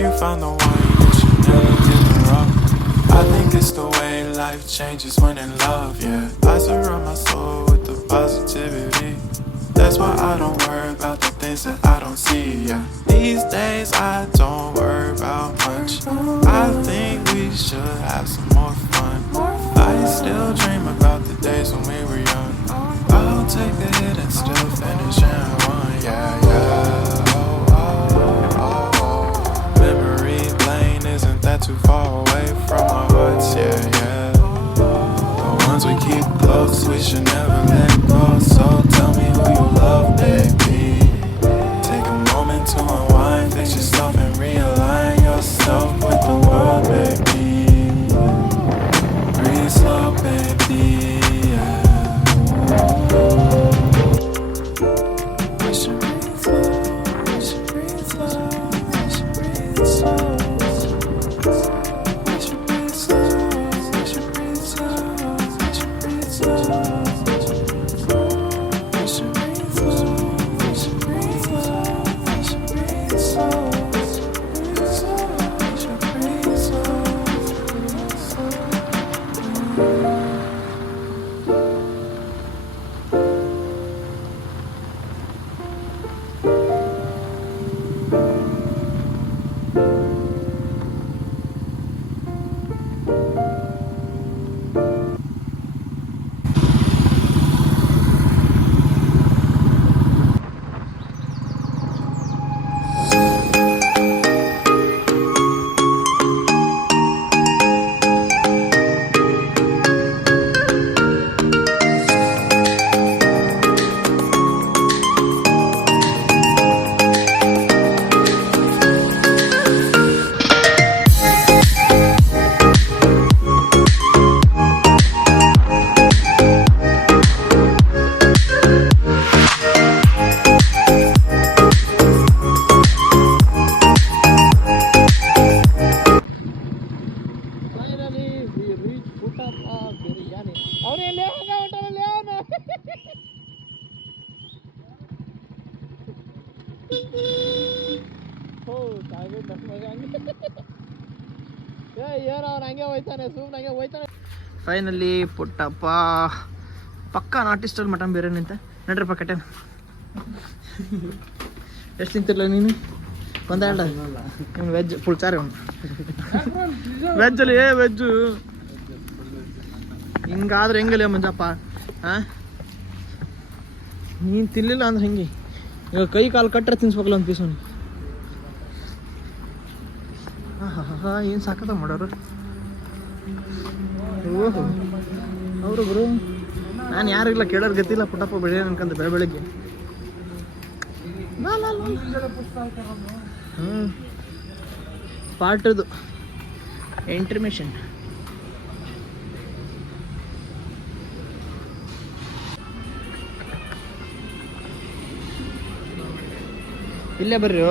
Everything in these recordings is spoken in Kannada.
you found the one, you should never give her up. I think it's the way life changes when in love, yeah. I surround my soul with the positivity. That's why I don't worry about the things that I don't see, yeah. These days I don't worry about much. I think we should have some more fun. I still dream about the days when we were young. I'll take a hit and still finish and one, yeah, yeah. Oh, oh, oh, oh. Memory lane isn't that too far away from our hearts, yeah, yeah. The ones we keep close, we should never let go. So tell me who you love, baby. Take a moment to unwind, fix yourself and realign yourself with the world, baby. Breathe slow, baby, yeah. We should breathe slow, we should breathe slow, we should breathe slow. We should breathe slow, we should breathe slow, we should breathe slow. We should breathe slow, we should breathe slow, we should breathe slow. We should breathe slow. Finally Puttappa ಪಕ್ಕ ಆರ್ಟಿಸ್ಟಲ್ಲಿ ಮಟನ್ ಬೇರೆ ನಿಂತ ನಡ್ರಿ ಪಕ್ಕಟೇನ ಎಷ್ಟು ತಿಂತಿರ್ಲ ನೀನು ಒಂದೆರಡ ಇವ್ನು ವೆಜ್ ಫುಲ್ ಚಾರಿ ಅವನು ವೆಜ್ಜಲ್ಲಿ ವೆಜ್ಜು ಹಿಂಗಾದ್ರೆ ಹೆಂಗಲ್ಲ ಮಂಜಪ್ಪ ಹಾಂ ನೀನು ತಿನ್ನಲಿಲ್ಲ ಅಂದ್ರೆ ಹೆಂಗೆ ಈಗ ಕೈ ಕಾಲು ಕಟ್ಟರೆ ತಿನ್ಸ್ಬೇಕಲ್ಲ ಒಂದು ಪೀಸ್ ಅವ್ನು ಹಾಂ ಏನು ಸಾಕತ್ತ ಮಾಡೋರು ಓಹೋ ಅವರು ಗುರು ನಾನು ಯಾರಿಲ್ಲ ಕೇಳೋರು ಗೊತ್ತಿಲ್ಲ ಪುಟ್ಟಪ್ಪ ಬೆಳೆ ಅನ್ಕಂತ ಬೆಳಗ್ಗೆ ಹ್ಞೂ ಪಾರ್ಟದು ಇಂಟರ್ಮಿಷನ್ ಇಲ್ಲೇ ಬರ್ರಿ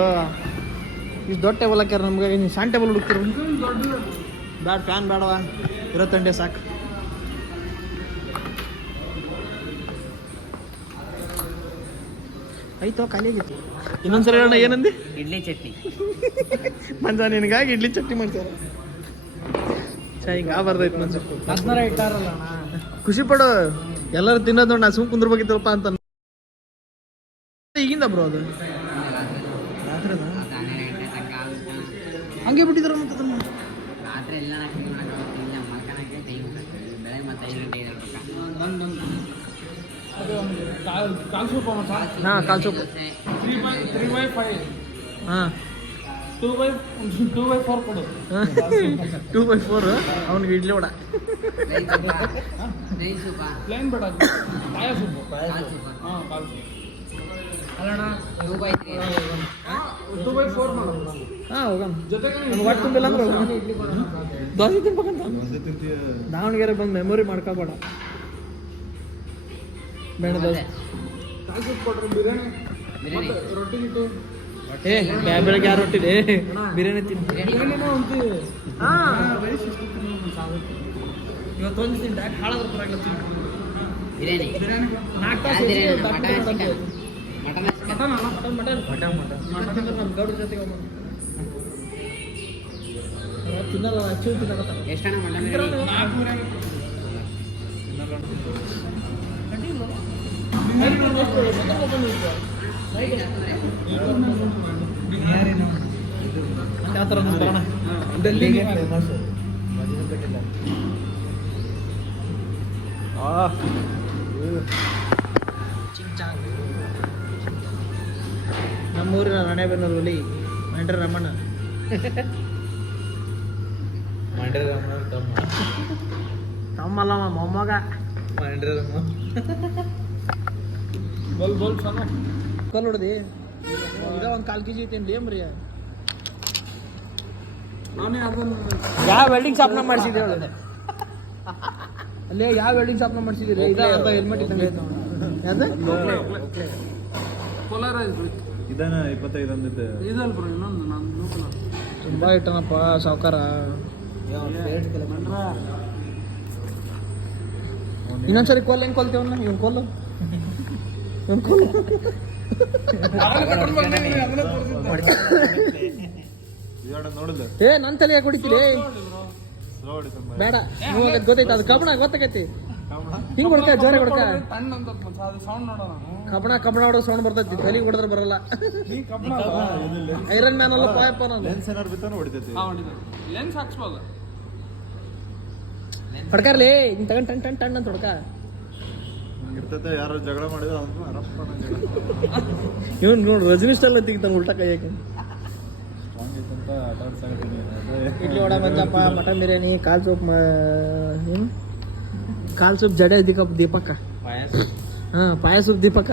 ಇಷ್ಟು ದೊಡ್ಡ ಟೇಬಲ್ ಹಾಕ್ಯಾರ ನಮ್ಗೆ ನೀವು ಸಣ್ಣ ಟೇಬಲ್ ಹುಡುಕ್ತಿರ ಬ್ಯಾಡ ಫ್ಯಾನ್ ಬೇಡವಾ ಇರೋ ತಂಡೆ ಸಾಕು ಆಯ್ತು ಖಾಲಿ ಆಗಿತ್ತು ಇನ್ನೊಂದ್ಸರಿ ಹೇಳೋಣ ಏನಂದಿ ಇಡ್ಲಿ ಚಟ್ನಿ ಮಂಜ ನಿನಗಾಗಿ ಇಡ್ಲಿ ಚಟ್ನಿ ಮಾಡ್ತಾರೆ ಹಿಂಗೆ ಬರ್ದೈತೆ ಮಂಜು ಇಟ್ಟಾರಲ್ಲ ಖುಷಿ ಪಡು ಎಲ್ಲರೂ ತಿನ್ನೋದು ನೋಡಿ ನಾ ಸುಮ್ ಕುಂದ್ರಬೇಕಿತ್ತಪ್ಪ ಅಂತ ಈಗಿಂದ ಬ್ರೋ ಅದು ಹಂಗೆ ಬಿಟ್ಟಿದ್ರ ಮತ್ತೆ ರಾತ್ರಿ ಎಲ್ಲ ಮಕ್ಕಳಕ್ಕೆ ಟೈಮ್ ಬೆಳಗ್ಗೆ ಮತ್ತೆ 5 ಗಂಟೆ ಕಾಲ್ ಸೂಪ್ ಹಾಂ ಕಾಲ್ ಸೂಪ್ 3/5 ಹಾಂ 2/4 ಕೊಡು 2/4 ಅವ್ನಿಗೆ ಇಡ್ಲಿ ವಡ ಪ್ಲೇನ್ ಬೇಡ ಪಾಯ ಸೂಪು ಹಾಂ ಕಾಲ್ ಸೂಪ್ ಅಲ್ಲಣ್ಣ 2/4 ಮಾಡು ಹಾಂ ಹೋಗೋಣ ಜೊತೆಗೆ ನಮ್ಗೆ ಹೊಟ್ಟೆ ತುಂಬಿಲ್ಲ ಅಂದ್ರೆ ದೋಸೆ ತಿನ್ಬೇಕಂತ ದಾವಣಗೆರೆ ಬಂದು ಮೆಮೊರಿ ಮಾಡ್ಕೋಬೇಡ ಬೇಡ ದೋಸೆ ಕಾಲ್ ಸೂಪ್ ಕೊಟ್ರೆ ಬಿರಿಯಾನಿ ರೊಟ್ಟಿ ಗಿಟ್ಟು ಏ ಬೆಳಗ್ಗೆ ಯಾರು ರೊಟ್ಟಿ ಬಿರಿಯಾನಿ ತಿಂದು ಬಿರಿಯಾನಿನೂ ಅಂತೀವಿ ಹಾಂ ರೈಸ್ ಎಷ್ಟು ಸಾಗುತ್ತೆ ಇವತ್ತು ಒಂದು ತಿಂದು ಯಾಕೆ ಹಾಳಾದ್ರೆ ಪರವಾಗಿಲ್ಲ ತಿಂದು ಬಿರಿಯಾನಿ 4 ತಾಸು ಮಟನ್ ಮಟನ್ ಅಂದ್ರೆ ನಮ್ಮ ಗೌಡ್ರ ಜೊತೆಗೆ ತಿನ್ನಲ್ಲ ಆಕ್ಚುಲಿ ತಿನ್ನಕತ್ತ ಎಷ್ಟಣ್ಣ ಮಟನ್ ಬಿರಿಯಾನಿ? ಯಾವ ಥರ ಬರೋಣ ನಮ್ಮೂರಿನ ರಾಣೆಬೆನ್ನೂರಲ್ಲಿ ಮಂಡ್ರ ರಮಣ ತಮ್ಮಲ್ಲ ಮೊಮ್ಮಗ ಕಲ್ ಹೊಡೆದಿ ಇದ ಒಂದು 4 kg ಐತೇನ್ರಿ ಏನ್ರಿ ಯಾವ ವೆಲ್ಡಿಂಗ್ ಶಾಪ್ನ ಮಾಡಿಸಿದ್ರಿ ಅಲ್ಲೇ ಯಾವ ವೆಲ್ಡಿಂಗ್ ಶಾಪ್ನ ಮಾಡಿಸಿದಿರಿ ಇದ ಅಂತ ಹೆಲ್ಮೆಟ್ ಇದ್ದಂಗೆ ಐತೆ ಯಾವ್ದು ಇದಾನ 25 ಅಂದಿದ್ದೆ ಇದಲ್ ಬ್ರೋ ಇನ್ನೊಂದು ನಾನು ತುಂಬಾ ಇಟ್ಟನಪ್ಪ ಸಾವುಕಾರ ಇನ್ನೊಂದ್ಸರಿ ಕೊಲ್ ಹೆಂಗ್ ಕೊಲ್ತೇವನ್ನ ಇವ್ನು ಕೊಲ್ಲು ಇವ್ನು ಕೊಲ್ಲು ನೋಡಿಲ್ಲ ಏ ನನ್ನ ತಲೆ ಯಾಕೆ ಹೊಡಿತೀರಿ ಬೇಡ ನಿಮಗೆ ಗೊತ್ತೈತೆ ಅದು ಕಬ್ಬಣ ಗೊತ್ತಾಗೈತಿ ಹಿಂಗ್ ಹೊಡ್ಕ ಜೋರ ಹೊಡ್ಕ ಟನ್ ಅಂತ ಸೌಂಡ್ ನೋಡೋಣ ಕಬ್ಬಣ ಹೊಡೋ ಸೌಂಡ್ ಬರ್ತೈತಿ ತಲೆಗೆ ಹೊಡೆದ್ರೆ ಬರಲ್ಲ ಐರನ್ ಮ್ಯಾನ್ ಅಲ್ಲ ಪಾಯಪ್ಪ ನಾನು ಲೆನ್ಸ್ ಏನಾರು ಬಿತ್ತಾನು ಹೊಡಿತೈತಿ ಲೆನ್ಸ್ ಹಾಕ್ಸ್ಬೋದು ಹೊಡ್ಕಾರ್ಲಿ ಹಿಂಗ್ ತಗೊಂಡ್ ಟನ್ ಟನ್ ಟನ್ ಅಂತ ಹೊಡ್ಕ ಇರ್ತೈತೆ ಯಾರು ಜಗಳ ಮಾಡಿದ್ರೆ ಅವ್ನು ಅರಪ್ಪ ಇವ್ನು ನೋಡು ರಜನಿ ಸ್ಟೈಲ್ ತೆಗಿತಾನೆ ಉಲ್ಟಾ ಕೈ ಹಾಕಿ ಸ್ಟ್ರಾಂಗ್ ಐತಂತ ಆಟ ಆಡ್ಸಾಕತ್ತೀನಿ ಇಡ್ಲಿ ವಡ ಮಂಜಪ್ಪ ಮಟನ್ ಬಿರಿಯಾನಿ ಕಾಲ್ ಸೂಪ್ ಏನು ಕಾಲ್ ಸೂಪ್ ಜಡೆ ದೀಪಕ್ಕ ಹಾಂ ಪಾಯ ಸೂಪ್ ದೀಪಕ್ಕ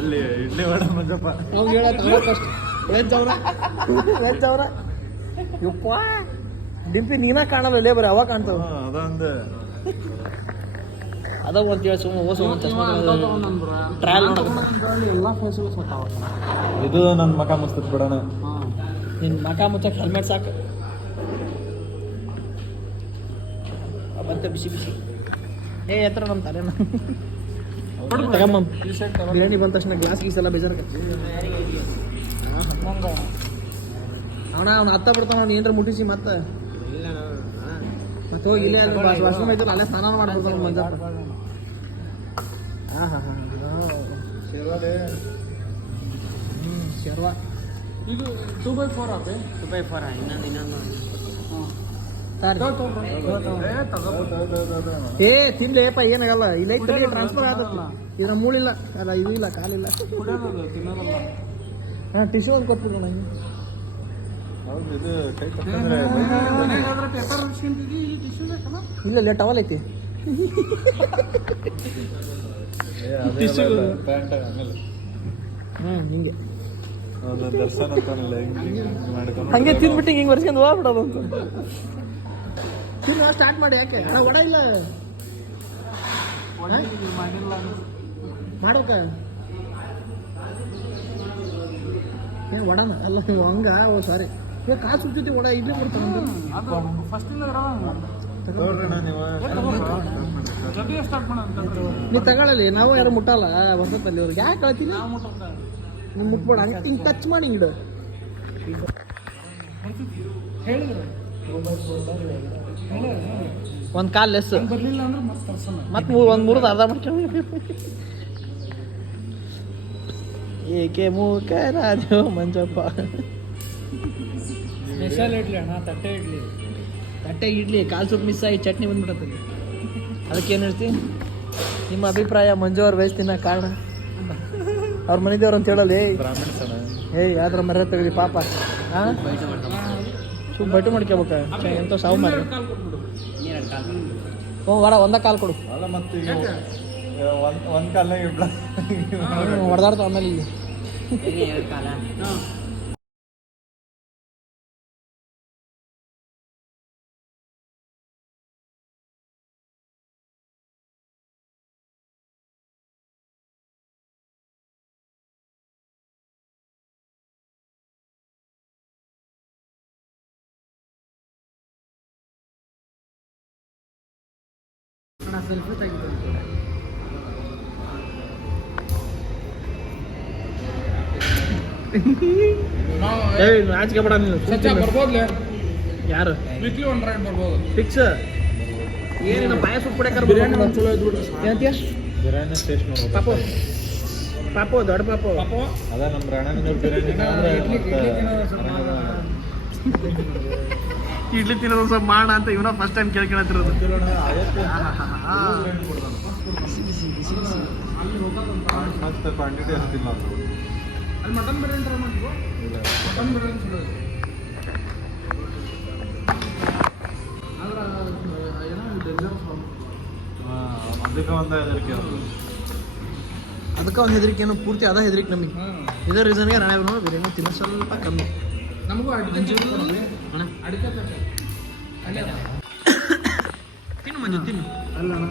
ಅಲ್ಲಿ ಇಡ್ಲಿ ವಡ ಮಂಜಪ್ಪ ಅವ್ನು ಹೇಳತ್ತ ಫಸ್ಟ್ ವೆಜ್ ಅವ್ರ ಯಪ್ಪ ಡಿಂಪಿ ನೀನ ಕಾಣಲ್ಲ ಲೇ ಬರೀ ಅವಾಗ ಕಾಣ್ತಾವ ಅದಂದೆ ಅದ ಒಂದು ಸುಮ್ಮ ಓಸು ಒಂದು ಚಶ್ಮಾ ಟ್ರಯಲ್ ಎಲ್ಲ ಫೆಸಿಲಿಟೀಸ್ ಬರ್ತಾವ ಇದು ನನ್ನ ಮಕ ಮುಸ್ತತ್ ಬಿಡೋಣ ನಿನ್ನ ಮಕ ಮುಚ್ಚಕ್ಕೆ ಹೆಲ್ಮೆಟ್ ಸಾಕು ಬಂತ ಬಿಸಿ ಬಿಸಿ ಏ ಎತ್ತರ ನಮ್ಮ ತಲೆನ ತಗಮ್ಮ ಬಿರಿಯಾನಿ ಬಂದ ತಕ್ಷಣ ಗ್ಲಾಸ್ ಗೀಸ್ ಎಲ್ಲ ಬೇಜಾರ ಅವ್ನ ಹತ್ತ ಬಿಡ್ತಾನ ಅವ್ನು ಏನ್ರ ಮುಟ್ಟಿಸಿ ಮತ್ತೆ ಹೋಗಿ ಇಲ್ಲೇ ಅಲ್ಲಿ ವಾಶ್ರೂಮ್ ಐತಲ್ಲ ಅಲ್ಲೇ ಸ್ನಾನ ಮಾಡ್ಬಿಡ್ತಾನ ಮಂಜಪ್ಪ ಹಾಂ ಶರ್ವಾ ಇದು 2x4 ಆಪೆ 2x4 ಇನ್ನೊಂದು ಏ ತಿನ್ಲೇಪ್ಪ ಏನಾಗಲ್ಲ ಇಲ್ಲ ತಲೆ ಟ್ರಾನ್ಸ್ಫರ್ ಆಗತ್ತೆ ಇದ್ರ ಮೂಳಿಲ್ಲ ಅಲ್ಲ ಇದು ಇಲ್ಲ ಕಾಲಿಲ್ಲ ಕುಡಿಯೋದು ತಿನ್ನೋದಲ್ಲ ಹಾಂ ಟಿಶ್ಯೂ ಒಂದು ಕೊಟ್ಬಿಡು ನಂಗೆ ಹೌದು ಇದು ಕೈ ತಪ್ಪಂದ್ರೆ ಮನೆಗಾದ್ರೆ ಪೇಪರ್ ಹಚ್ಕೊಂತಿದ್ದಿ ಈ ಟಿಶ್ಯೂ ಬೇಕಲ್ಲ ಇಲ್ಲ ಟವಲ್ ಐತಿ ಪ್ಯಾಂಟ್ ಆಮೇಲೆ ಹಿಂಗೆ ಅವ್ನ ದರ್ಶನ ಅಂತಾನಲ್ಲ ಹಿಂಗೆ ಮಾಡ್ಕೊಂಡು ಹಂಗೆ ತಿಂದ್ಬಿಟ್ಟು ಹಿಂಗೆ ಬರ್ಸ್ಕೊಂಡು ಹೋಗ್ಬಿಡೋದು ಅಂತ ತಿನ್ನು ಸ್ಟಾರ್ಟ್ ಮಾಡಿ ಯಾಕೆ ನಾವು ವಡ ಇಲ್ಲ ಮಾಡಿಲ್ಲ ಮಾಡೋಕ ಏನು ವಡನ ಅಲ್ಲ ನೀವು ಹಂಗ ಓ ಸಾರಿ ಇವಾಗ ಕಾಸು ಸುತ್ತಿದ್ದೆ ವಡ ಇಡ್ಲಿ ಕೊಡ್ತಾನೆ ಅದು ಫಸ್ಟಿಂದ ಇರಲ್ಲ ತಗೊಳ್ರಣ್ಣ ನೀವು ಜೊತೆಗೆ ಸ್ಟಾರ್ಟ್ ಮಾಡೋದು ನೀವು ತಗೊಳ್ಳಲಿ ನಾವು ಯಾರು ಮುಟ್ಟಲ್ಲ ಹೊಸತಲ್ಲಿ ಅವ್ರಿಗೆ ಯಾಕೆ ಕಳ್ತೀನಿ ನಾವು ಮುಟ್ಟೋದ ನೀವು ಮುಟ್ಬೇಡ ಹಂಗೆ ಹಿಂಗೆ ಟಚ್ ಮಾಡಿ ಹಿಂಗಿಡು ಹೇಳಿದ್ರು ಒಂದು ಕಾಲು ಲೆಸ್ ಬರ್ಲಿಲ್ಲ ಅಂದ್ರೆ ಮತ್ತೆ ತರ್ಸೋಣ ಮತ್ತೆ ಒಂದು ಮೂರ್ದು ಅರ್ಧ ಮಾಡ್ಕೊಂಡು ಏಕೆ ಮೂಕ ರಾಜೋ ಮಂಜಪ್ಪ ಸ್ಪೆಷಲ್ ಇಡ್ಲಿ ಅಣ್ಣ ತಟ್ಟೆ ಇಡ್ಲಿ ತಟ್ಟೆ ಇಡ್ಲಿ ಕಾಲು ಸೂಪ್ ಮಿಸ್ ಆಗಿ ಚಟ್ನಿ ಬಂದ್ಬಿಡತ್ತಲ್ಲಿ ಅದಕ್ಕೆ ಏನು ಹೇಳ್ತಿ ನಿಮ್ಮ ಅಭಿಪ್ರಾಯ ಮಂಜು ಅವ್ರ ವಯಸ್ಸಿನ ಕಾರಣ ಅವ್ರ ಮನೆದೇವ್ರು ಅಂತ ಹೇಳಲಿ ಬ್ರಾಹ್ಮಣ್ಸ್ ಅಣ್ಣ ಏಯ್ ಯಾವ್ದ್ರ ಮರ ತೆಗಲಿ ಪಾಪ ಹಾಂ ಸುಮ್ ಬಟ್ಟು ಮಾಡ್ಕೋಬೇಕ ಎಂತ ಸಾವು ಮಾಡಿ ಕಾಲ್ ಕೊಟ್ಬಿಡು ಹ್ಞೂ ವಡ ಒಂದ ಕಾಲು ಕೊಡು ಅಲ್ಲ ಮತ್ತೆ ಈಗ ಒಂದ್ ಕಾಲ್ನಾಗ ಇಬ್ಳ ಹೊಡೆದಾಡ್ತಾವ ಆಮೇಲೆ ಇಲ್ಲಿ ಕಾಲ ಸೆಲ್ಫಿ ತೆಗಿತು ನಾವು ನಾಚಿಕೆ ಬೇಡ ನೀನು ಸತ್ಯ ಬರ್ಬೋದ್ಲೆ ಯಾರು ವೀಕ್ಲಿ 1 ರೈಡ್ ಬರ್ಬೋದು. ಫಿಕ್ಸ್ ಏನಿಲ್ಲ ಪಾಯಸ ಕುಡಿಯಕಾರ ಬಿರಿಯಾನಿ ಒಂದು ಚಲೋ ಇದ್ದು ಬಿಡ್ರಿ. ಏನಂತೀಯ ಬಿರಿಯಾನಿ ಟೇಸ್ಟ್ ನೋಡ್ಬೇಕು. ಪಾಪು ಪಾಪು ದೊಡ್ಡ ಪಾಪು ಪಾಪ ಅದ ನಮ್ಮ ರಾಣಾನಿಂದ ಬಿರಿಯಾನಿ ಇಡ್ಲಿ ತಿನ್ನೋದು ಸ್ವಲ್ಪ ಮಾಡೋಣ ಅಂತ ಇವನ ಫಸ್ಟ್ ಟೈಮ್ ಕೇಳ್ಕೊಳತ್ತಿರೋದು. ಮತ್ತೆ ಕ್ವಾಂಟಿಟಿ ಅಷ್ಟಿಲ್ಲ ಅದು. ಅಲ್ಲಿ ಮಟನ್ ಬಿರಿಯಾನಿ ಟ್ರೈ ಮಾಡ್ತೀವೋ? ಮಟನ್ ಬಿರಿಯಾನಿ ಚಲೋ ಇದೆ. ಆದ್ರೆ ಏನೋ ಡೇಂಜರಸ್ ಅದಕ್ಕೆ ಒಂದೇ ಹೆದರಿಕೆ ಅದು. ಅದಕ್ಕೆ ಒಂದು ಹೆದರಿಕೆ ಏನೋ ಪೂರ್ತಿ ಅದ ಹೆದರಿಕೆ ನಮಗೆ. ಇದೇ ರೀಸನ್ಗೆ ನಾಳೆ ಬಿರಿಯಾನಿ ತಿನ್ನೋ ಸ್ವಲ್ಪ ಕಮ್ಮಿ. ನಮಗೂ ಅಡಿಕೆ ಅಣ್ಣ ಅಡಿಕೆ ಅಲ್ಲೇ ತಿನ್ನು ಮಂಜು ತಿನ್ನು. ಅಲ್ಲ ಅಣ್ಣ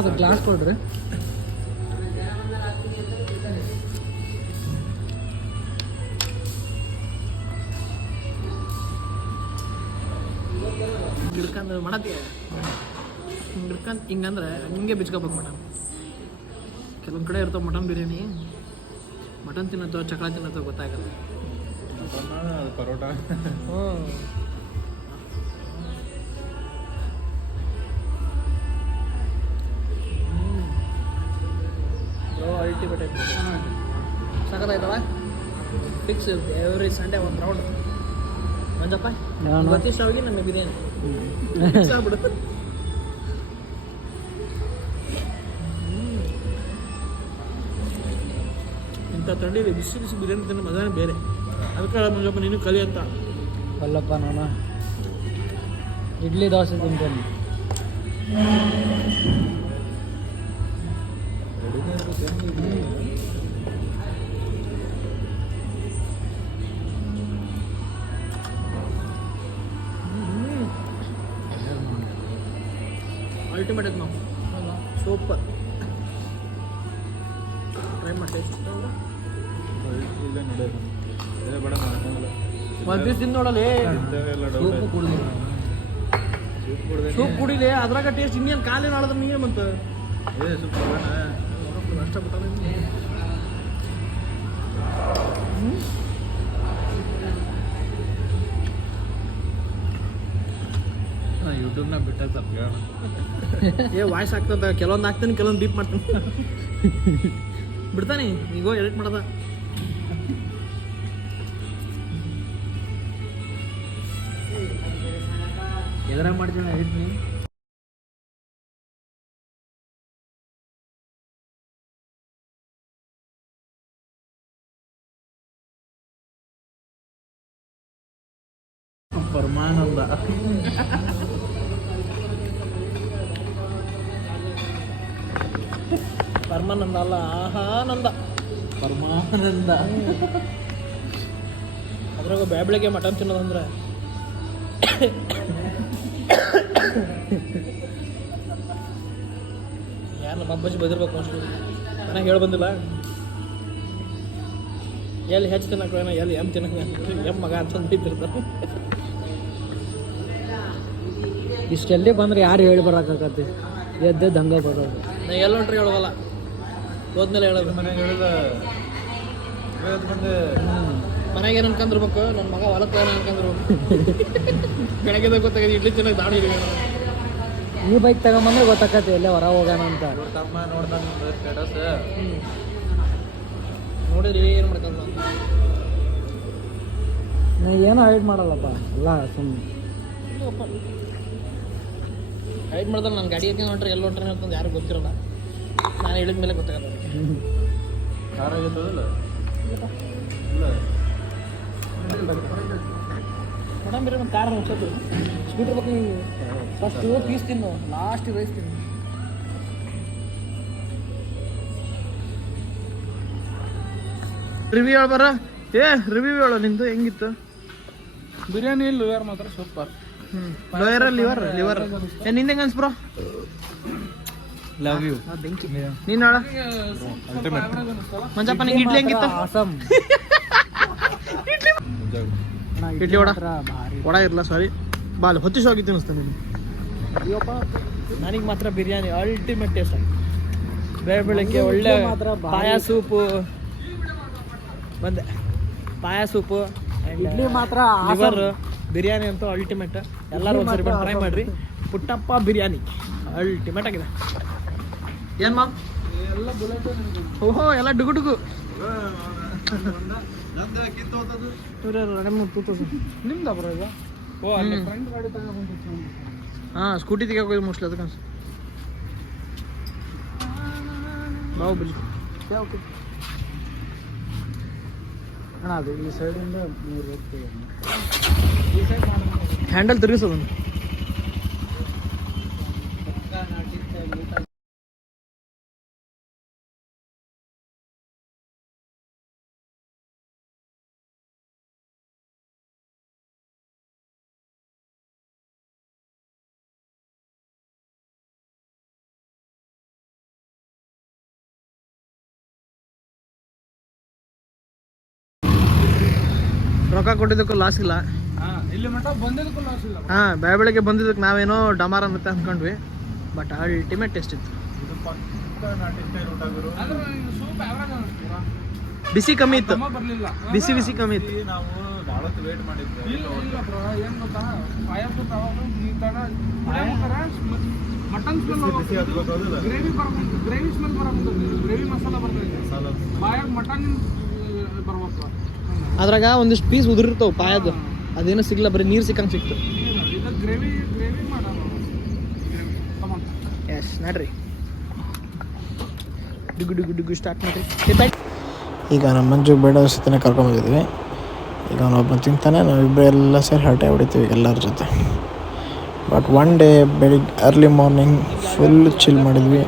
ಅದು ಗ್ಲಾಸ್ ಕೊಡ್ರಿ. ಗಿಡ್ಕಂದ್ರೆ ಮಾಡತ್ತೀಯ ಗಿಡ್ಕಂತ ಹಿಂಗಂದ್ರೆ ಹಿಂಗೆ ಬಿಚ್ಕೋಬೇಕು ಮಟನ್. ಕೆಲವೊಂದು ಕಡೆ ಇರ್ತಾವೆ ಮಟನ್ ಬಿರಿಯಾನಿ, ಮಟನ್ ತಿನ್ನತ್ತೋ ಚಕ್ಳ ತಿನ್ನತ್ತೋ ಗೊತ್ತಾಗಲ್ಲ. ಅದು ಪರೋಟ ಹ್ಞೂ ಅಲ್ಟಿಮೇಟ್ ಆಯ್ತು. ಸಖತ್ತಾಯ್ತಲ್ಲ. ಫಿಕ್ಸ್ ಇರುತ್ತೆ ಎವ್ರಿ ಸಂಡೇ ಒಂದು ರೌಂಡ್. ಮಂಜಪ್ಪ ಗೊತ್ತಿಷ್ಟ ಹೋಗಿ ನನ್ನ ಬಿರಿಯಾನಿ ಫಿಕ್ಸ್ ಆಗ್ಬಿಡುತ್ತೆ. ಇಂಥ ಥಂಡಿಲಿ ಬಿಸಿ ಬಿಸಿ ಬಿರಿಯಾನಿ ತಿನ್ನೋ ಮಜಾನೇ ಬೇರೆ. ಅದಕ್ಕೆ ಮಂಜಪ್ಪ ನೀನು ಕಲಿ ಅಂತ. ಅಲ್ಲಪ್ಪ ನಾನು ಇಡ್ಲಿ ದೋಸೆ ತಿಂತೇನೆ. ಅಲ್ಟಿಮೇಟ್ ಐತೆ ನಾವು ಸೂಪರ್. ಟ್ರೈ ಮಾಡಿ ಇಲ್ಲೇ ನಡೆಯೋದು. ಬೇಡ ಒಂದು ದಿವ್ಸ ತಿಂದು ನೋಡಲಿ. ಸೂಪು ಕುಡಿದಿಲ್ಲ. ಸೂಪ್ ಕುಡಿಲಿ, ಅದ್ರಾಗ ಟೇಸ್ಟ್ ಇನ್ನೇನು ಕಾಲೇನು ಆಳಿದ್ರೆ ನೀನು ಮತ್ತೆ ಅಷ್ಟ ಯೂಟ್ಯೂಬ್ನಾಗ ಬಿಟ್ಟ ತಪ್ಪ ವಾಯ್ಸ್ ಆಗ್ತದ. ಕೆಲವೊಂದು ಹಾಕ್ತಾನೆ, ಕೆಲವೊಂದು ಬೀಪ್ ಮಾಡ್ತಾನೆ. ಬಿಡ್ತಾನೆ ಈಗ ಎಡಿಟ್ ಮಾಡದ. ಎದುರಾಗ ಮಾಡ್ತೀನಿ ಎಡಿಟ್ ನೀ. ಪರಮಾನಂದ ಪರಮಾನಂದ ಅಲ್ಲ, ಆಹಾನಂದ. ಪರಮಾನಂದ. ಅದ್ರಾಗ ಬೆಳಗ್ಗೆ ಮಟನ್ ತಿನ್ನೋದಂದ್ರೆ ಯಾರು ನಮ್ಮ ಅಬ್ಬಜ್ಜಿ ಬದಿರ್ಬೇಕು ಅಷ್ಟು ನನಗೆ ಹೇಳಿ ಬಂದಿಲ್ಲ. ಎಲ್ಲಿ ಹೆಚ್ಚು ತಿನ್ನಕ್ಕೆ ಎಲ್ಲಿ ಎಮ್ ತಿನ್ನಕ್ಕೆ ಮಗ ಅಂತಂದು ಇದ್ದಿರ್ತಾರೆ. ಇಷ್ಟೆಲ್ಲಿ ಬಂದ್ರೆ ಯಾರು ಹೇಳಿ ಬರೋಕ್ಕಾಗತ್ತೆ? ಎದ್ದೆದ್ದು ಹಂಗೆ ಬರೋದು. ನಾ ಎಲ್ಲ ಹೊಂಟ್ರಿ ಹೇಳೋಲ್ಲ, ಹೋದ್ಮೇಲೆ ಹೇಳೋದು. ಮನೆಗೆ ಹೇಳಿದ ಬಂದೆ ಮನೆಗೆ ಏನು ಅನ್ಕೊಂಡಿರ್ಬೇಕು, ನನ್ನ ಮಗ ಹೊಲಕ್ಕೆ ಏನು ಅನ್ಕೊಂಡಿರ್ಬೇಕು. ಬೆಳಗ್ಗೆ ಗೊತ್ತಾಗಿದೆ ಇಡ್ಲಿ ತಿನ್ನೋಕೆ ದಾಡಿ ಇದೆ. ಈ ಬೈಕ್ ತಗೊಂಬಂದ್ರೆ ಗೊತ್ತಾಗತ್ತೆ ಎಲ್ಲೇ ಹೊರ ಹೋಗೋಣ ಅಂತ. ತಮ್ಮ ನೋಡ್ತಾನೆ ಸ್ಟೇಟಸ್. ನೋಡಿದ್ರಿ ಏನು ಮಾಡ್ಕೊಂತ ನಾ ಏನೋ ಹೈಡ್ ಮಾಡಲ್ಲಪ್ಪ, ಎಲ್ಲ ಸುಮ್ಮನೆ ಹೈಡ್ ಮಾಡ್ತಾರೆ. ನನ್ನ ಗಾಡಿ ಹಾಕಿ ಹೊಂಟ್ರೆ ಎಲ್ಲಿ ಹೊಂಟ್ರೆ ಅಂತಂದು ಯಾರು ಗೊತ್ತಿರಲ್ಲ. ನಾನು ಹೇಳಿದ ಮೇಲೆ ಗೊತ್ತಾಗಲ್ಲ. ಖಾರ ಆಗತ್ತದಿಲ್ಲ ಇಲ್ಲ ಮೇಡಮ್ ಬೇರೆ ಒಂದು ಕಾರ್ ಮುಚ್ಚೋದು ಸ್ಕೂಟರ್ ಬಗ್ಗೆ ಫಸ್ಟು ಪೀಸ್ ತಿನ್ನು, ಲಾಸ್ಟ್ ರೈಸ್ ತಿನ್ನು. ರಿವ್ಯೂ ಹೇಳ್ಬಾರ. ರಿವ್ಯೂ ಹೇಳೋ ನಿಂದು ಹೆಂಗಿತ್ತು ಬಿರಿಯಾನಿ ಇಲ್ಲಿ ಯಾರು ಮಾತ್ರ ಸೂಪರ್. ಲೋಯರ್ ಲಿವರ್ ಏನ್ ನಿಂದ ಹೆಂಗ ಅನ್ಸ್ಬ್ರೋ ಲವ್ ಯು ಬೆಂಕಿ ನೀನ್ ನೋಡ ಮಂಜಪ್ಪ ನಿಂಗೆ ಇಡ್ಲಿ ಹೆಂಗಿತ್ತ ಇಡ್ಲಿ ವಡ ಇರಲ್ಲ ಸಾರಿ ಬಾಲ್ ಹೊತ್ತಿಸ್ ಹೋಗಿತ್ತು ಅನಿಸ್ತಾನೆ ಅಯ್ಯಪ್ಪ ನನಗೆ ಮಾತ್ರ ಬಿರಿಯಾನಿ ಅಲ್ಟಿಮೇಟ್ ಟೇಸ್ಟ್ ಆಗಿ ಬೆಳಗ್ಗೆ ಒಳ್ಳೆ ಪಾಯ ಸೂಪು ಬಂದೆ ಪಾಯ ಸೂಪು ಇಡ್ಲಿ ಮಾತ್ರ ಲಿವರ್ ಬಿರಿಯಾನಿ ಅಂತೂ ಅಲ್ಟಿಮೇಟ್ ಎಲ್ಲರೂ ಒಂದ್ಸರಿ ಬಂದು ಟ್ರೈ ಮಾಡಿರಿ ಪುಟ್ಟಪ್ಪ ಬಿರಿಯಾನಿ ಅಲ್ಟಿಮೇಟ್ ಆಗಿದೆ ಏನು ಮಾ ಓಹೋ ಎಲ್ಲ ಡುಗು ನಿಮ್ದು ಬರೋ ಈಗ ಹಾಂ ಸ್ಕೂಟಿ ತೆಗೋದು ಮೋಸ್ಟ್ಲಿ ಅದಕ್ಕೆ ಅನ್ಸ ಬಾಹುಬಲಿ ಓಕೆ ಅಣ್ಣ ಅದು ಈ ಸೈಡಿಂದ ಹ್ಯಾಂಡಲ್ ತಿರುಗಿಸೋದನ್ನು ರೊಕ್ಕ ಕೊಟ್ಟಿದ್ದಕ್ಕೂ ಲಾಸ್ ಇಲ್ಲ ಇಲ್ಲಿ ಮಟ್ಟ ಬಂದಿದ್ದಕ್ಕೂ ಲಾಸ್ ಇಲ್ಲ ಹಾಂ ಬೆಳಗ್ಗೆ ಬಂದಿದ್ದಕ್ಕೆ ನಾವೇನೋ ಡಮಾರ ಅಂತ ಅಂದ್ಕೊಂಡ್ವಿ ಬಟ್ ಅಲ್ಟಿಮೇಟ್ ಟೇಸ್ಟ್ ಇತ್ತು ಬಿಸಿ ಕಮ್ಮಿ ಇತ್ತು ಬಿಸಿ ಕಮ್ಮಿ ಇತ್ತು ನಾವು ಭಾಳತ್ತು ವೇಟ್ ಮಾಡಿದ್ವಿ ಇಲ್ಲ ಬ್ರೋ ಏನು ಗೊತ್ತಾ ಪಾಯಸ ತಗೊಂಡು ಈ ಥರ ಮಟನ್ ಸ್ಮೆಲ್ ಗ್ರೇವಿ ಬರಬೇಕು ಗ್ರೇವಿ ಸ್ಮೆಲ್ ಬರಬೇಕು ಗ್ರೇವಿ ಮಸಾಲ ಬರ್ತದೆ ಬಾಯಾಗ ಮಟನ್ ಬರ್ಬೇಕು ಅದ್ರಾಗ ಒಂದಿಷ್ಟು ಪೀಸ್ ಉದುರಿರ್ತಾವೆ ಪಾಯದು ಅದೇನೋ ಸಿಗ್ಲ ಬರೀ ನೀರು ಸಿಕ್ಕಂಗೆ ಸಿಕ್ತು ಇದು ಗ್ರೇವಿ ಮಾಡೋಣ ಎಸ್ ನಡ್ರಿ ಡುಗು ಸ್ಟಾರ್ಟ್ ಮಾಡಿರಿ ಈಗ ನಮ್ಮ ಮಂಜು ಬೇಡ ಸತಿನ ಕರ್ಕೊಂಬಂದಿದ್ವಿ ಈಗ ಅವನೊಬ್ಬನ ತಿಂತಾನೆ ನಾವಿಬ್ಬರು ಎಲ್ಲ ಸೇರಿ ಹರಟೆ ಹೊಡಿತೀವಿ ಎಲ್ಲರ ಜೊತೆ ಬಟ್ ಒನ್ ಡೇ ಬೆಳಿಗ್ಗೆ ಅರ್ಲಿ ಮಾರ್ನಿಂಗ್ ಫುಲ್ ಚಿಲ್ ಮಾಡಿದ್ವಿ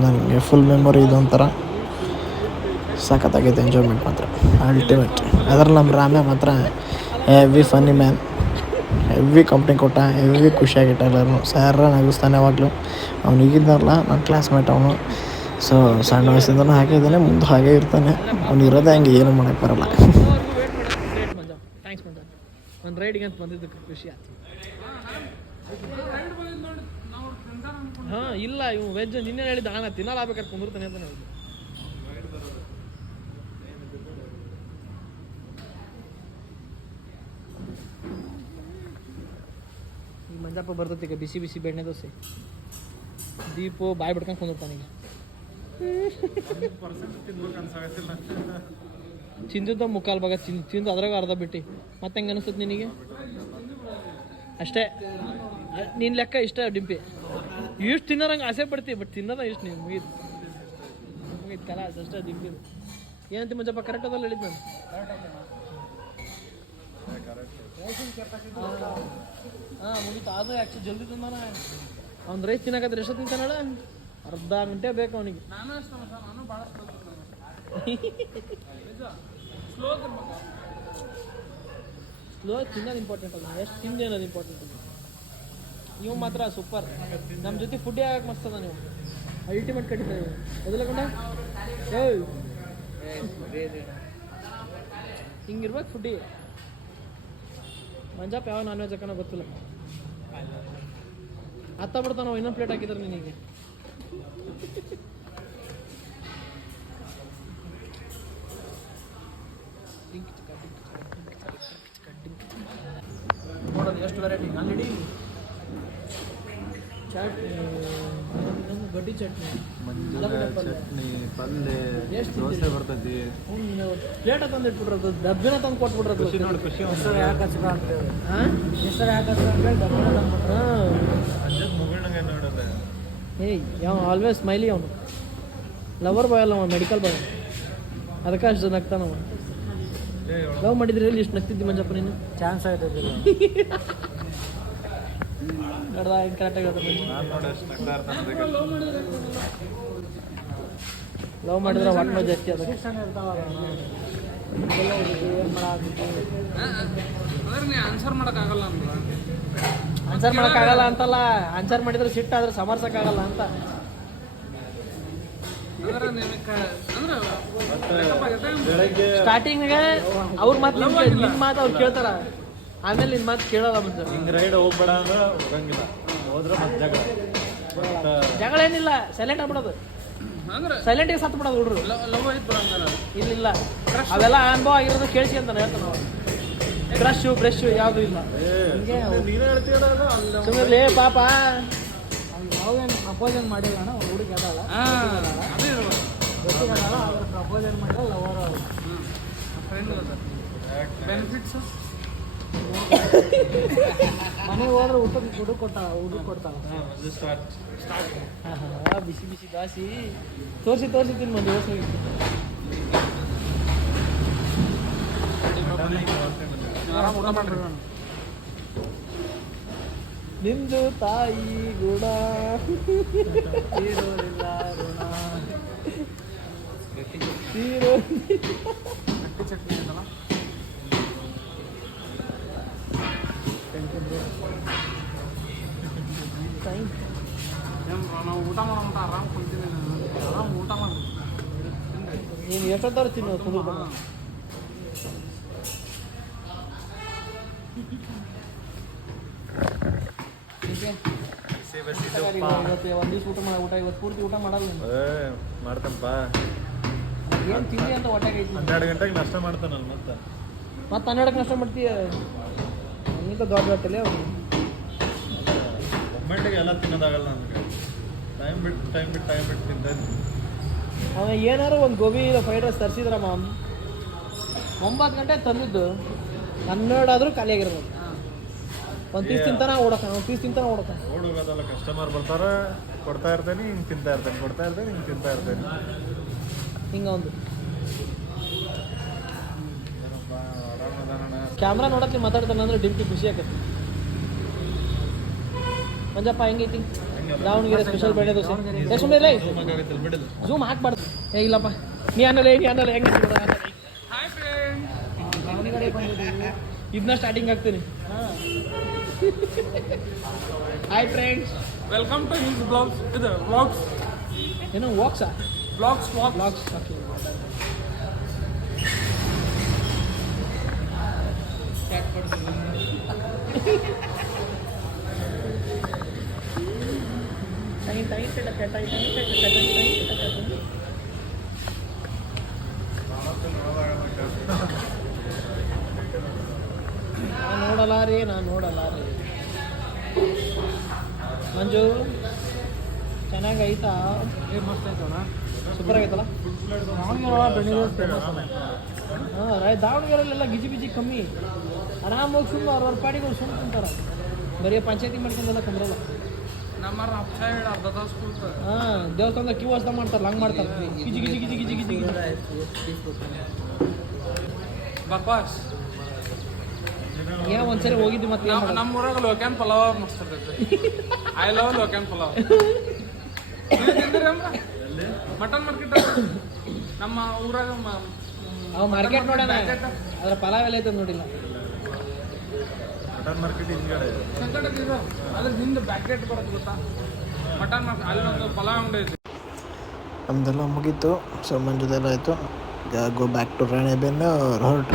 ನನಗೆ ಫುಲ್ ಮೆಮೊರಿ ಇದೊಂಥರ ಸಖತ್ತಾಗೈತೆ ಎಂಜಾಯ್ಮೆಂಟ್ ಮಾತ್ರ ಅಲ್ಟಿಮೇಟ್ ಅದ್ರಲ್ಲಿ ನಮ್ಮ ರಾಮ್ಯ ಮಾತ್ರ heavy funny man heavy company ಕೊಟ್ಟ ಹೆವಿ ಖುಷಿಯಾಗಿಟ್ಟ ಎಲ್ಲರೂ ಸರ್ ನಗಿಸ್ತಾನೆ ಯಾವಾಗಲೂ ಅವ್ನು ಈಗಿದ್ದಾರಲ್ಲ ನನ್ನ ಕ್ಲಾಸ್ಮೇಟ್ ಅವನು ಸೊ ಸಣ್ಣ ವಯಸ್ಸಿಂದನೂ ಹಾಗೆ ಇದ್ದಾನೆ ಮುಂದೆ ಹಾಗೆ ಇರ್ತಾನೆ ಅವ್ನು ಇರೋದೇ ಹಂಗೆ ಏನು ಮಾಡೋಕ್ಕೆ ಬರೋಲ್ಲ ಥ್ಯಾಂಕ್ಸ್ ಮಂಜ ಒಂದು ರೈಡಿಗೆ ಅಂತ ಬಂದಿದ್ದಕ್ಕೆ ಖುಷಿ ಆಯ್ತು ಹಾಂ ಇಲ್ಲ ಇವು ವೆಜ್ ನಿನ್ನೆ ಹೇಳಿದ್ದ ನಾನು ತಿನ್ನಲ್ಲ ಆಗ್ಬೇಕಾದ್ರೆ ಕುಂದಿರ್ತಾನೆ ಅಂತ ಹೇಳಿದ್ದೆ ಈ ಮಂಜಪ್ಪ ಬರ್ತೈತಿ ಈಗ ಬಿಸಿ ಬಿಸಿ ಬೆಣ್ಣೆ ದೋಸೆ ದೀಪು ಬಾಯಿ ಬಿಡ್ಕೊಂಡು ಕುಂದಿರ್ತಾನೆ ಈಗ ಚಿಂದಿದ್ದ ಮುಕ್ಕಾಲು ಭಾಗ ತಿಂದು ಅದ್ರಾಗ ಅರ್ಧ ಬಿಟ್ಟು ಮತ್ತೆ ಹೆಂಗೆ ಅನಿಸ್ತದೆ ನಿನಗೆ ಅಷ್ಟೇ ನಿನ್ನ ಲೆಕ್ಕ ಇಷ್ಟ ಡಿಂಪಿ ಇಷ್ಟು ತಿನ್ನೋರಂಗೆ ಆಸೆ ಪಡ್ತೀವಿ ಬಟ್ ತಿನ್ನೋದ ಇಷ್ಟು ನೀವು ಮುಗೀತು ಕಲ ಅಷ್ಟೇ ಡಿಂಪಿ ಏನಂತ ಮಂಜಪ್ಪ ಕರೆಕ್ಟ್ ಅದಲ್ಲ ಹೇಳಿದ್ದು ನಾನು ಹಾಂ ಮುಗೀತು ಆದ್ರೆ ಆ್ಯಕ್ಚುಲಿ ಜಲ್ದಿ ತಿಂದಾನ ಅವ್ನು ರೈಸ್ ತಿನ್ನಕತ್ರೆ ಎಷ್ಟು ತಿಂತಾನಳ ಅರ್ಧ ಗಂಟೆ ಬೇಕು ಅವನಿಗೆ ನಾನು ಅಷ್ಟೇ ನಾನು ಭಾಳ ಸ್ಲೋ ತಿನ್ನೋದು ಇಂಪಾರ್ಟೆಂಟ್ ಅಲ್ಲ ಎಷ್ಟು ತಿಂದು ಅನ್ನೋದು ಇಂಪಾರ್ಟೆಂಟ್ ಅಲ್ಲ ನೀವು ಮಾತ್ರ ಸೂಪರ್ ನಮ್ಮ ಜೊತೆ ಫುಡ್ ಯಾಕೆ ಮಸ್ತ್ ಅದ ನೀವು ಅಲ್ಟಿಮೇಟ್ ಕಟ್ಟಿದ್ದೆ ನೀವು ಮೊದಲಕೊಂಡ ಹಿಂಗಿರ್ಬೇಕು ಫುಡ್ಡಿ ಮಂಜಾಪ್ ಯಾವ ನಾನ್ ವೆಜ್ ಹಾಕೋಣ ಗೊತ್ತಿಲ್ಲ ಹತ್ತ ಬಿಡ್ತಾನ ನಾವು ಇನ್ನೊಂದು ಪ್ಲೇಟ್ ಹಾಕಿದ್ರೆ ನಿನಗೆ ನೋಡೋದು ಎಷ್ಟು ವೆರೈಟಿ ಅಂಗಡಿ ಚಟ್ನಿ ಗಡ್ಡಿ ಚಟ್ನಿ ಚಟ್ನಿ ಪಲ್ಯ ಎಷ್ಟು ದೋಸೆ ಬರ್ತೈತಿ ಪ್ಲೇಟ ತಂದು ಇಟ್ಬಿಟ್ರದು ಡಬ್ಬಿನ ತಂದು ಕೊಟ್ಬಿಟ್ರದು ಖುಷಿ ನೋಡಿ ಖುಷಿ ಹೆಸರು ಯಾಕೆ ಹಾಂ ಮುಗಿಣಂಗೆ ನೋಡೋದೆ ಏಯ್ ಯಾವ ಆಲ್ವೇಸ್ ಸ್ಮೈಲಿ ಅವನು ಲವರ್ ಬಾಯ್ ಅಲ್ಲ ಅವ ಮೆಡಿಕಲ್ ಬಾಯ್ ಅದಕ್ಕೆ ಅಷ್ಟು ನಗ್ತಾನವ ಲವ್ ಮಾಡಿದ್ರೆ ಎಲ್ಲಿ ಇಷ್ಟು ನಗ್ತಿದ್ದಿ ಮಂಜಪ್ಪ ನೀನು ಚಾನ್ಸ್ ಆಯ್ತದಿಲ್ಲ ನೋಡ್ದ ಏನು ಕರೆಕ್ಟಾಗಿ ನಾನು ನೋಡಿ ಅಷ್ಟು ನಗ್ತಾ ಇರ್ತಾನೆ ಲವ್ ಮಾಡಿದ್ರೆ ಒಟ್ಟು ಜಾಸ್ತಿ ಅದಕ್ಕೆ ಆನ್ಸರ್ ಮಾಡೋಕ್ಕಾಗಲ್ಲ ಅಂದ್ರೆ ಆನ್ಸರ್ ಮಾಡೋಕ್ಕಾಗಲ್ಲ ಅಂತಲ್ಲ, ಆನ್ಸರ್ ಮಾಡಿದ್ರೆ ಸಿಟ್ಟಾದ್ರೆ ಸಮರ್ಸಕ್ಕಾಗಲ್ಲ ಅಂತ. ಅಂದ್ರೆ ಬೆಳಗ್ಗೆ ಸ್ಟಾರ್ಟಿಂಗ್ನಾಗ ಅವ್ರ ಮಾತು ನಿನ್ನ ಮಾತು ಅವ್ರು ಕೇಳ್ತಾರ, ಆಮೇಲೆ ನಿನ್ನ ಮಾತು ಕೇಳೋಲ್ಲ ಮುಂಚೆ. ಹಿಂಗೆ ರೈಡ್ ಹೋಗ್ಬೇಡ ಅಂದ್ರೆ ಹೋಗಂಗಿಲ್ಲ, ಹೋದ್ರೆ ಮತ್ತೆ ಜಗಳ. ಜಗಳ ಏನಿಲ್ಲ, ಸೈಲೆಂಟ್ ಆಗ್ಬಿಡೋದು, ಅಂದ್ರೆ ಸೈಲೆಂಟಿಗೆ ಸತ್ತು ಬಿಡೋದು ಹುಡ್ರು. ಲವ್ ಐತ್ ಬರಂಗಾರ ಇಲ್ಲ ಅವೆಲ್ಲ ಅನುಭವ ಆಗಿರೋದು ಕೇಳಿಸಿ ಅಂತಾನೆ ಹೇಳ್ತಾನೆ ನಾವು. ಬ್ರಷ್ ಯಾವುದು ಇಲ್ಲ. ನೀನೇ ಹೇಳ್ತೀಯಲ್ಲ ಅದು ಅಲ್ಲಿ ಸುಮ್ಮನೆ ಪಾಪ ನಾವೇನು ಪ್ರಪೋಸಲ್ ಮಾಡಿಲ್ಲ ಅಣ್ಣ, ಹುಡುಗಿ ಅದಾಳ ಅದೇ ಇರ್ಬೋದು. ಗೊತ್ತಿಗಲ್ಲ, ಅವ್ರು ಪ್ರಪೋಸಲ್ ಮಾಡಿಲ್ಲ, ಲವರ್ ಅವ್ರು. ಫ್ರೆಂಡ್ ಬೆನಿಫಿಟ್ಸ್ ಮನೆಗೆ ಹೋದ್ರೆ ಊಟ ಕೊಡ್ತಾಳ. ಸ್ಟಾರ್ಟ್ ಬಿಸಿ ಬಿಸಿ ದಾಸಿ ತೋರಿಸಿ ಮಂದಿ ಹೋಗಿ ಆರಾಮ್ ಊಟ ಮಾಡ್ರಿ. ನಿಂದು ತಾಯಿ ಗುಣ ತೀರೋದಿಲ್ಲ ಋಣ ಗಟ್ಟಿ ಚಟ್ನಿ ಐತಲ್ಲ, ನಾವು ಊಟ ಮಾಡೋಣ ಆರಾಮ್ ಕುಂತೀನಿ. ಆರಾಮ್ ಊಟ ಮಾಡಿ ನೀನು ಎಷ್ಟೊತ್ತಾರು ತಿನ್ನು ಕುದುರು. ಇವತ್ತು ಒಂದು ದಿವ್ಸ ಊಟ ಇವತ್ತು ಪೂರ್ತಿ ಊಟ ಮಾಡಲ್ಲ ನೀನು. ಮಾಡ್ತೇನಪ್ಪ. ಏನು ತಿಂಡಿ ಅಂತ ಹೊಟ್ಟೆಗೆ ಐತಿ. 12 ಗಂಟೆಗೆ ನಾಷ್ಟ ಮಾಡ್ತಾನಲ್ಲ ಮತ್ತೆ 12ಕ್ಕೆ ನಷ್ಟ ಮಾಡ್ತೀಯ. ಇಂಥ ದೊಡ್ಡ ಹೊಟ್ಟೆಲೆ ಅವ್ನು ಒಮ್ಮೆಂಟಿಗೆ ಎಲ್ಲ ತಿನ್ನೋದಾಗಲ್ಲ ನನಗೆ. ಟೈಮ್ ಬಿಟ್ಟು ತಿಂತೇನೆ. ಅವ ಏನಾರು ಒಂದು ಗೋಬಿ ಫ್ರೈಡ್ ರೈಸ್ ತರಿಸಿದ್ರಮ್ಮ 9 ಗಂಟೆ ತಂದಿದ್ದು 12 ಆದರೂ ಖಾಲಿಯಾಗಿರ್ಬೋದು. ಒಂದು ಪೀಸ್ ತಿಂತಾನ ಓಡಕ ಓಡೋಗೋದಲ್ಲ, ಕಸ್ಟಮರ್ ಬರ್ತಾರೆ, ಕೊಡ್ತಾ ಇರ್ತೇನೆ, ಹಿಂಗೆ ತಿಂತಾ ಇರ್ತೇನೆ. ಹಿಂಗೆ ಒಂದು ಏನಪ್ಪ ಆರಾಮದಾನಣ್ಣ. ಕ್ಯಾಮ್ರಾ ನೋಡಕ್ಕೆ ಮಾತಾಡ್ತಾನೆ ಅಂದ್ರೆ ಡಿಮ್ಕಿ ಖುಷಿ ಆಕತಿ. ಮಂಜಪ್ಪ ಹೆಂಗೈತಿ ದಾವಣಗೆರೆ ಸ್ಪೆಷಲ್ ಬೇಳೆ ದೋಸೆ? ಸುಮ್ಮನೆ ಝೂಮ್ ಹಾಕ್ಬಾರ್ದು. ಇಲ್ಲಪ್ಪ ನೀ ಅನ್ನಲ್ಲ ಹೆಂಗೆ ಹಾಯ್ ಫ್ರೆಂಡ್. ದಾವಣಗೆರೆ ಬಂದಿದ್ದೀವಿ, ಇದನ್ನ ಸ್ಟಾರ್ಟಿಂಗ್ ಆಗ್ತೀನಿ. Hi friends, welcome to his blogs. ಇದು ವ್ಲಾಗ್ಸ್ ಏನು ವಾಕ್ಸಾ? Blogs blogs. ಓಕೆ. ನಾನು ನೋಡಲಾರೆ. ಮಂಜು ಚೆನ್ನಾಗಿ ಐತಾ? ಮಸ್ತ್ ಆಯ್ತಲ್ಲ, ಸೂಪರ್ ಆಗೈತಲ್ಲ. ದಾವಣಗೆರೆಯಲ್ಲೆಲ್ಲ ಗಿಜಿ ಕಮ್ಮಿ, ಆರಾಮಾಗಿ ಸುಮ್ಮನೆ ಅವ್ರ ಪಾಡಿಗಳು ಸುಮ್ಮನೆ ತಿಂತಾರೆ. ಬರೀ ಪಂಚಾಯತಿ ಮಾಡ್ಕೊಂಡೆಲ್ಲ ಕಂದ್ರಲ್ಲ. ನಮ್ಮ ಅಪ್ಪ ಹೇಳಿ ಅರ್ಧ ತಾಸು ಕೂತ ದೇವಸ್ಥಾನದ ಕ್ಯೂ ವಾಸ್ತಾ ಮಾಡ್ತಾರೆ, ಹಂಗೆ ಮಾಡ್ತಾರೆ. ಗಿಜಿ ಬಕ್ವಾಸ್. ಏನೋ ಒಂದ್ಸರಿ ಹೋಗಿದ್ವಿ ಮತ್ತೆ ನಮ್ಮ ಊರಾಗ ಲೋಕ್ಯಾನ್ ಪಲಾವ್ ಮಸ್ತ್ ಇರ್ತೈತಿ. ಐ ಲವ್ ಲೋಕ್ಯಾನ್ ಪಲಾವ್. ಮಟನ್ ಮಾರ್ಕೆಟ್ ನಮ್ಮ ಊರಾಗ ಅವ್ ಮಾರ್ಕೆಟ್ ನೋಡೋಣ, ಅದ್ರ ಪಲಾವ್ ಎಲ್ಲ ಐತೆ ನೋಡಿಲ್ಲ. ಮಟನ್ ಮಾರ್ಕೆಟ್ ಹಿಂದ್ಗಡೆ ಸಂಕಟದಿರೋ ಅದ್ರ ಹಿಂದೆ ಬ್ಯಾಕೆಟ್ ಬರೋದು ಗೊತ್ತಾ? ಮಟನ್ ಮಾರ್ಕೆಟ್ ಅಲ್ಲಿ ಒಂದು ಪಲಾವ್ ಅಂಗಡಿ ಐತಿ. ನಮ್ದೆಲ್ಲ ಮುಗೀತು. ಸೊ ಮಂಜುದೆಲ್ಲ ಆಯಿತು. ಗೋ ಬ್ಯಾಕ್ ಟು ರಾಣೆಬೆನ್ನೂರು ಹೊರಟು.